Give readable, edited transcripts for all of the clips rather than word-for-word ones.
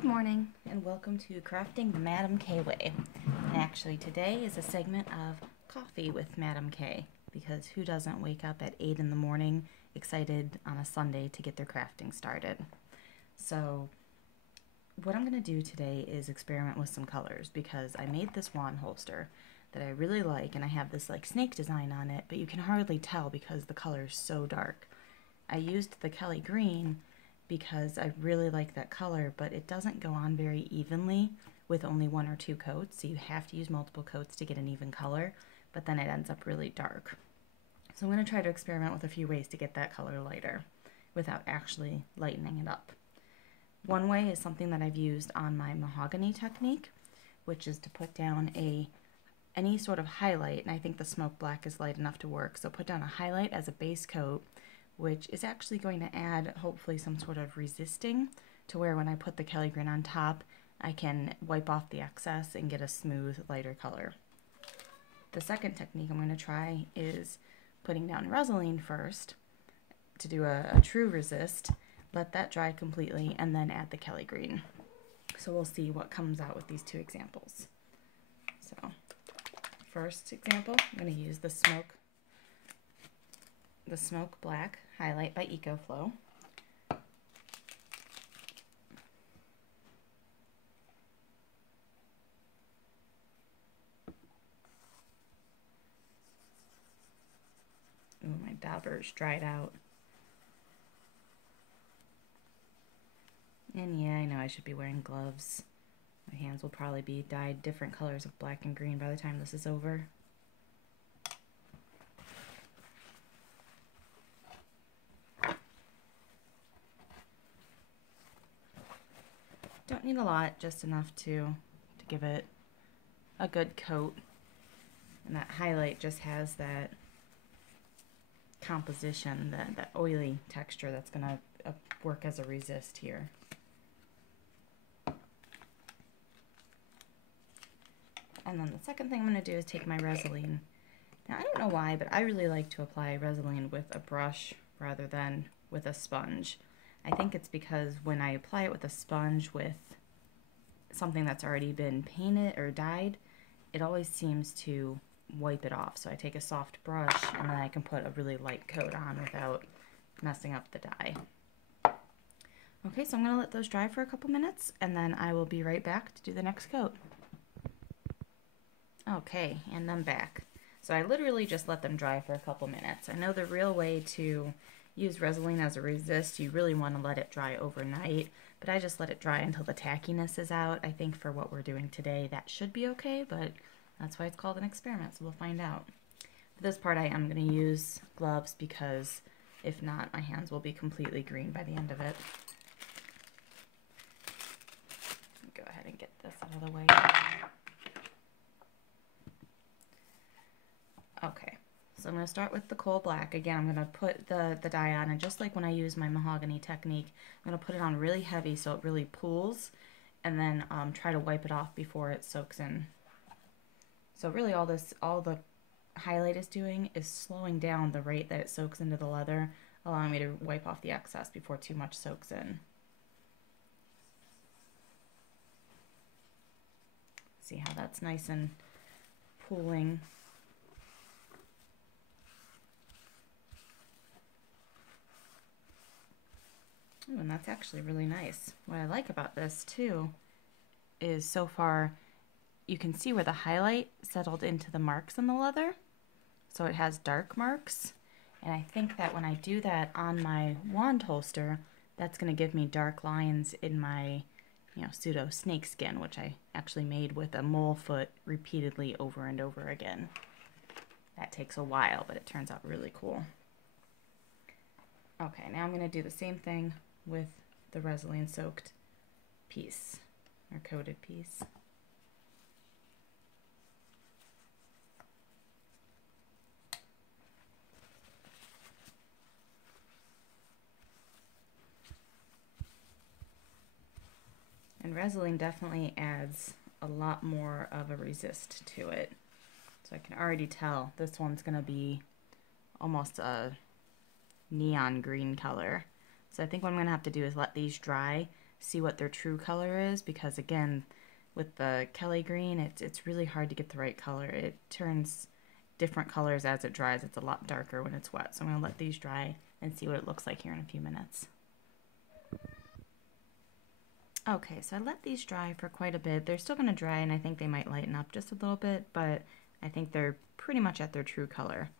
Good morning and welcome to Crafting the Madam K Way. And actually today is a segment of coffee with Madam K, because who doesn't wake up at 8 in the morning excited on a Sunday to get their crafting started? So what I'm going to do today is experiment with some colors, because I made this wand holster that I really like, and I have this like snake design on it, but you can hardly tell because the color is so dark. I used the Kelly green because I really like that color, but it doesn't go on very evenly with only one or two coats, so you have to use multiple coats to get an even color, but then it ends up really dark. So I'm going to try to experiment with a few ways to get that color lighter without actually lightening it up. One way is something that I've used on my mahogany technique, which is to put down any sort of highlight, and I think the smoke black is light enough to work, so put down a highlight as a base coat, which is actually going to add hopefully some sort of resisting to where when I put the Kelly green on top, I can wipe off the excess and get a smooth, lighter color. The second technique I'm going to try is putting down Resin first to do a true resist, let that dry completely, and then add the Kelly green. So we'll see what comes out with these two examples. So first example, I'm going to use the Smoke Black highlight by EcoFlow. Ooh, my dauber's dried out. And yeah, I know I should be wearing gloves. My hands will probably be dyed different colors of black and green by the time this is over. Don't need a lot, just enough to give it a good coat. And that highlight just has that composition, that oily texture that's going to work as a resist here. And then the second thing I'm going to do is take my Resin. Now I don't know why, but I really like to apply Resin with a brush rather than with a sponge. I think it's because when I apply it with a sponge with something that's already been painted or dyed, it always seems to wipe it off. So I take a soft brush and then I can put a really light coat on without messing up the dye. Okay, so I'm going to let those dry for a couple minutes and then I will be right back to do the next coat. Okay, and I'm back. So I literally just let them dry for a couple minutes. I know the real way to use Resin as a resist, you really want to let it dry overnight, but I just let it dry until the tackiness is out. I think for what we're doing today, that should be okay, but that's why it's called an experiment, so we'll find out. For this part, I am going to use gloves because if not, my hands will be completely green by the end of it. Go ahead and get this out of the way. Okay, so I'm going to start with the coal black. Again, I'm going to put the dye on, and just like when I use my mahogany technique, I'm going to put it on really heavy so it really pools, and then try to wipe it off before it soaks in. So really all the highlight is doing is slowing down the rate that it soaks into the leather, allowing me to wipe off the excess before too much soaks in. See how that's nice and pooling. Ooh, and that's actually really nice. What I like about this too is so far you can see where the highlight settled into the marks in the leather. So it has dark marks. And I think that when I do that on my wand holster, that's going to give me dark lines in my pseudo snake skin, which I actually made with a mole foot repeatedly over and over again. That takes a while, but it turns out really cool. Okay, now I'm going to do the same thing with the Resin soaked piece, or coated piece. And Resin definitely adds a lot more of a resist to it. So I can already tell this one's going to be almost a neon green color. So I think what I'm going to have to do is let these dry see what their true color is, because again, with the Kelly green, it's really hard to get the right color. It turns different colors as it dries. It's a lot darker when it's wet. So I'm going to let these dry and see what it looks like here in a few minutes. Okay, so I let these dry for quite a bit. They're still going to dry, and I think they might lighten up just a little bit, but I think they're pretty much at their true color.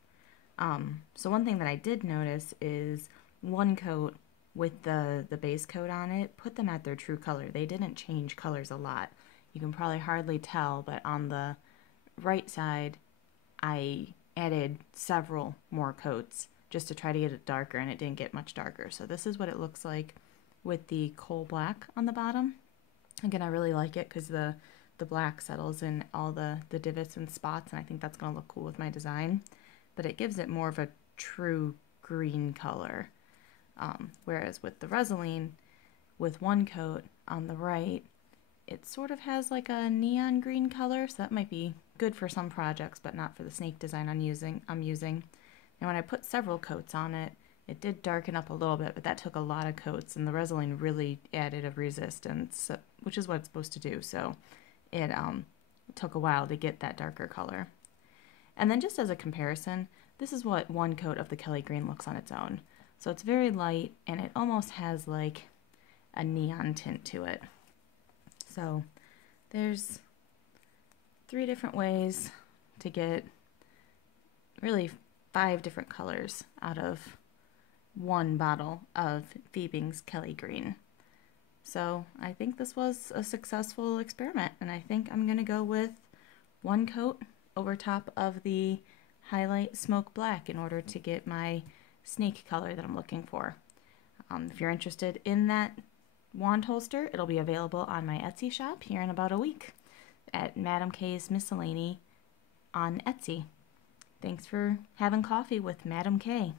So one thing that I did notice is one coat with the base coat on it put them at their true color. They didn't change colors a lot. You can probably hardly tell, but on the right side, I added several more coats just to try to get it darker, and it didn't get much darker. So this is what it looks like with the coal black on the bottom. Again, I really like it because the black settles in all the divots and spots, and I think that's going to look cool with my design. But it gives it more of a true green color. Whereas with the Resolene, with one coat on the right, it sort of has like a neon green color, so that might be good for some projects, but not for the snake design I'm using. And when I put several coats on it, it did darken up a little bit, but that took a lot of coats, and the Resolene really added a resistance, which is what it's supposed to do, so it took a while to get that darker color. And then just as a comparison, this is what one coat of the Kelly green looks on its own. So it's very light, and it almost has like a neon tint to it. So there's 3 different ways to get really 5 different colors out of one bottle of Fiebing's Kelly green. So I think this was a successful experiment, and I think I'm going to go with one coat over top of the highlight smoke black in order to get my snake color that I'm looking for. If you're interested in that wand holster, it'll be available on my Etsy shop here in about a week at Madam K's Miscellany on Etsy. Thanks for having coffee with Madam K.